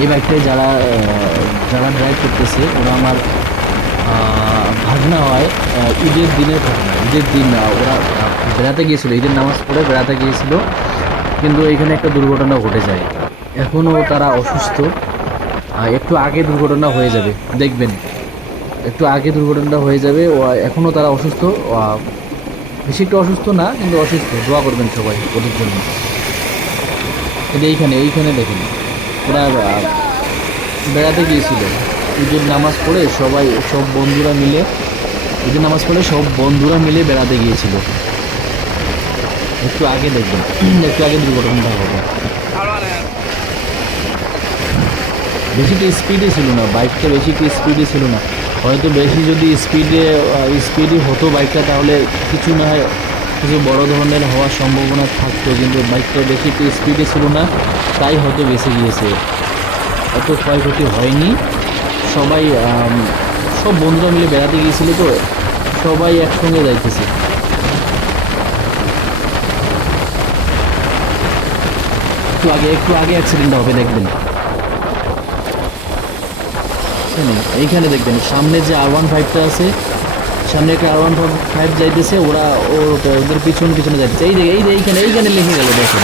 এই বাইকটায় যারা যারা ড্রাইভ করতেছে ওরা আমার ভাগনা হয় ঈদের দিনের ঘটনা ঈদের দিন আহ, ওরা বেড়াতে গিয়েছিল ঈদের নামাজ পড়ে বেড়াতে গিয়েছিল কিন্তু এখানে একটা দুর্ঘটনা ঘটে যায়। এখনও তারা অসুস্থ। একটু আগে দুর্ঘটনা হয়ে যাবে দেখবেন। একটু আগে দুর্ঘটনাটা হয়ে যাবে ও এখনও তারা অসুস্থ বেশি একটু অসুস্থ না কিন্তু অসুস্থ। দোয়া করবেন সবাই ওদের জন্য। এইখানে এইখানে দেখেন। ওরা বেড়াতে গিয়েছিল। ঈদের নামাজ পড়ে সবাই, সব বন্ধুরা মিলে, ঈদের নামাজ পড়ে সব বন্ধুরা মিলে বেড়াতে গিয়েছিল। একটু আগে দেখবেন, একটু আগে দুর্ঘটনাটা হবে বেশি তো স্পিডে ছিল না বাইকটা বেশি তো স্পিডে ছিল না। হয়তো বেশি যদি স্পিডে স্পিডে হতো বাইকটা তাহলে কিছু না হয়, কিছু বড় ধরনের হওয়ার সম্ভাবনা থাকতো, কিন্তু বাইকটা বেশি একটু স্পিডে ছিল না। তাই হয়তো বেঁচে গিয়েছে। এত ক্ষয়ক্ষতি হয়নি। সবাই সব বন্ধুরা মিলে বেড়াতে গিয়েছিল তো, সবাই একসঙ্গে যাইতেছে। একটু আগে একটু আগে অ্যাক্সিডেন্ট হবে, দেখবেন। এইখানে দেখবেন, সামনে যে আর ওয়ান ফাইভটা আছে, সামনে একটা আর ওয়ান ফাইভ ফাইভ যাইতেছে, ওরা ওদের পিছনে পিছনে যাইতেছে। এই যে এই যে এইখানে এইখানে লিখে গেল, দেখেন